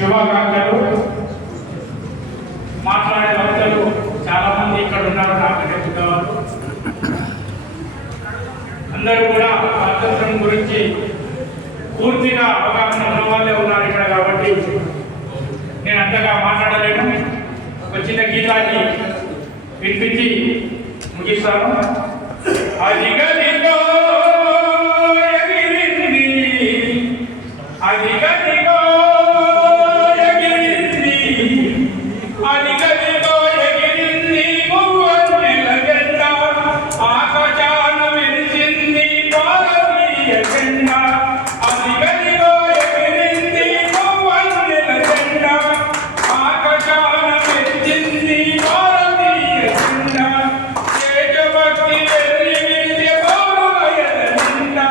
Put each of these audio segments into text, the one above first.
శుభాకాంక్షలు. మాట్లాడే వక్తలు చాలా మంది ఇక్కడ ఉన్నారు. నాకంటే పెద్దవాళ్ళు అందరూ కూడా స్వాతంత్రం గురించి పూర్తిగా అవగాహన ఉన్న వాళ్ళే ఉన్నారు ఇక్కడ. కాబట్టి నేను అంతగా మాట్లాడలేను. ఒక చిన్న గీతాన్ని వినిపించి ముగిస్తాను. అదిగదిగో ఎగిరింది, అదిగదిగో ఎగిరింది, అదిగదిగో ఎగిరింది మువ్వన్నెల జెండ, ఆకాశాన మెరిసింది భారతీయ జెండ. అదిగదిగో ఎగిరింది మువ్వన్నెల జెండ, ఆకాశాన మెరిసింది భారతీయ జెండ. దేశభక్తి వెల్లివిరిసే పౌరుల ఎద నిండా,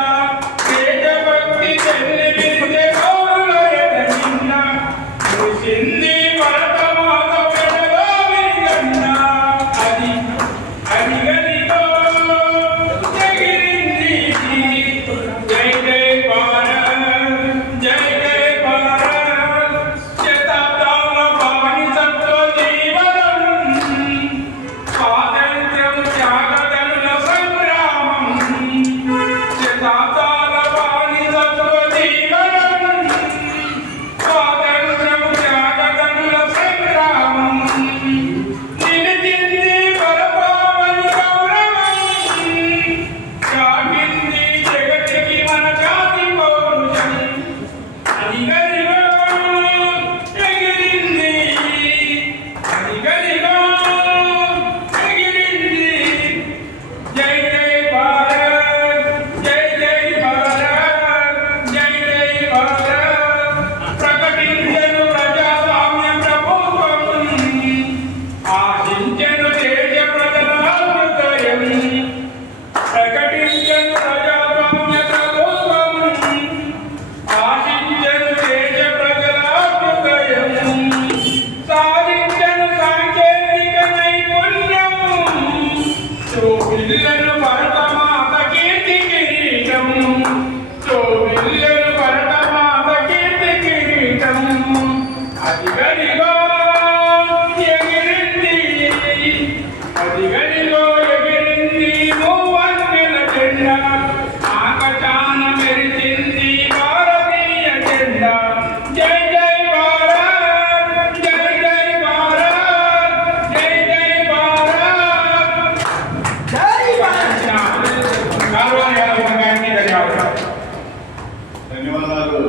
దేశభక్తి వెల్లివిరిసే పౌరుల ఎద నిండా, మురిసింది భరతమాత పెదవి గండ. అది అదిగదిగో ఎగిరింది. జై జై భారత్, జై జై భారత్. శతాబ్దాల బానిసత్వ జీవనం, స్వాతంత్ర్యం త్యాగదనుల సంగ్రామం. శతాబ్దాల బానిసత్వ జీవనం, స్వాతంత్ర్యం త్యాగదనుల సంగ్రామం. నిలిచింది పరపావని గౌరవం, చాటింది జగతికి మన జాతి పౌరుషం. అదిగదిగో ఎగిరింది, అదిగదిగో ఎగిరింది. జై జై భారత్, జై జై భారత్, జై జై భారత్. ప్రకటించెను ప్రజాస్వామ్య ప్రభుత్వం, ఆశించెను దేశ ప్రజల అభ్యుదయం. ప్రకటించెను ప్రజాస్వామ్య ప్రభుత్వం, ఆశించెను దేశ ప్రజల అభ్యుదయం. సాధించెను సాంకేతిక నైపుణ్యం, శోభిల్లను భరతమాత కీర్తి కిరీటం, శోభిల్లను భరతమాత కీర్తి కిరీటం. అదిగదిగో ఎగిరింది, అదిగదిగో ఎగిరింది మువ్వన్నెల జెండ, ఆకాశాన మెరిసింది భారతీయ జెండ. జై జై భారత్, జై జై భారత్, జై జై భారత్. జై భారత్. ధన్యవాదాలు.